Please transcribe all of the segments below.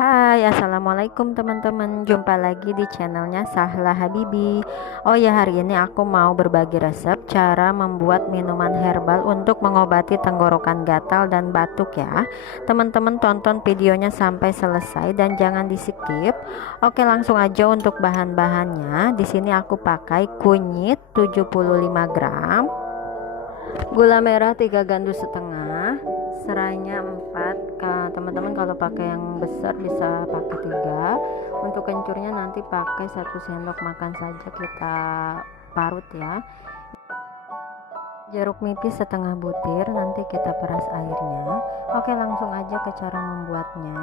Hai, assalamualaikum teman-teman. Jumpa lagi di channelnya Sahla Habibi. Oh ya, hari ini aku mau berbagi resep cara membuat minuman herbal untuk mengobati tenggorokan gatal dan batuk ya. Teman-teman tonton videonya sampai selesai dan jangan di skip. Oke, langsung aja untuk bahan-bahannya. Di sini aku pakai kunyit 75 gram, gula merah 3 gandus setengah, serainya 4. Teman-teman kalau pakai yang besar bisa pakai 3. Untuk kencurnya nanti pakai 1 sendok makan saja, kita parut ya. Jeruk nipis setengah butir, nanti kita peras airnya. Oke, langsung aja ke cara membuatnya.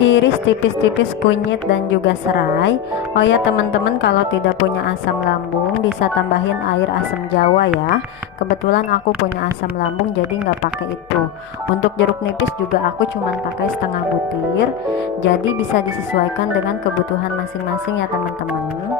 Iris tipis-tipis kunyit dan juga serai. Oh ya teman-teman, kalau tidak punya asam lambung bisa tambahin air asam jawa ya. Kebetulan aku punya asam lambung jadi nggak pakai itu. Untuk jeruk nipis juga aku cuman pakai setengah butir, jadi bisa disesuaikan dengan kebutuhan masing-masing ya teman-teman.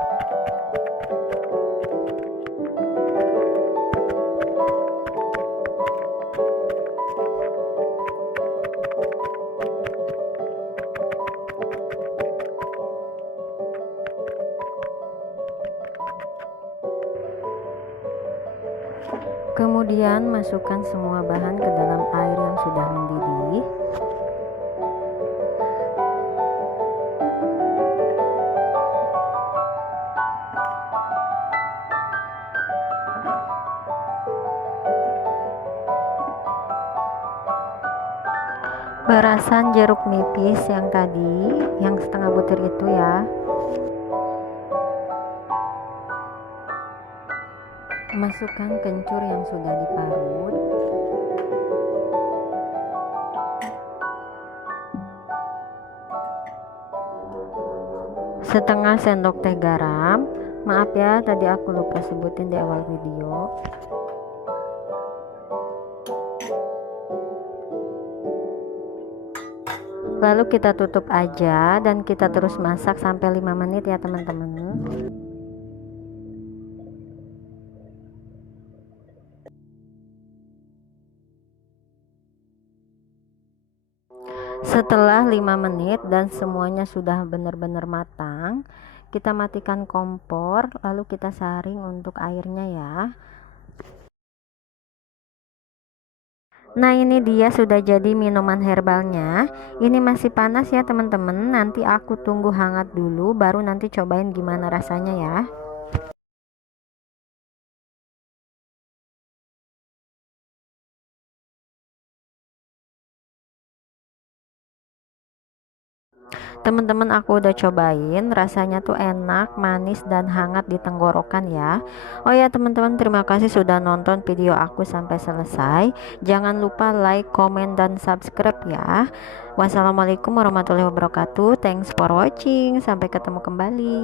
Kemudian masukkan semua bahan ke dalam air yang sudah mendidih. Perasan jeruk nipis yang tadi, yang setengah butir itu ya. Masukkan kencur yang sudah diparut. Setengah sendok teh garam. Maaf ya, tadi aku lupa sebutin di awal video. Lalu kita tutup aja dan kita terus masak sampai 5 menit ya teman-teman. Setelah 5 menit dan semuanya sudah benar-benar matang, kita matikan kompor, lalu kita saring untuk airnya ya. Nah, ini dia sudah jadi minuman herbalnya. Ini masih panas ya teman-teman, nanti aku tunggu hangat dulu baru nanti cobain gimana rasanya ya. Teman-teman, aku udah cobain, rasanya tuh enak, manis dan hangat di tenggorokan ya. Oh ya teman-teman, terima kasih sudah nonton video aku sampai selesai. Jangan lupa like, komen dan subscribe ya. Wassalamualaikum warahmatullahi wabarakatuh. Thanks for watching. Sampai ketemu kembali.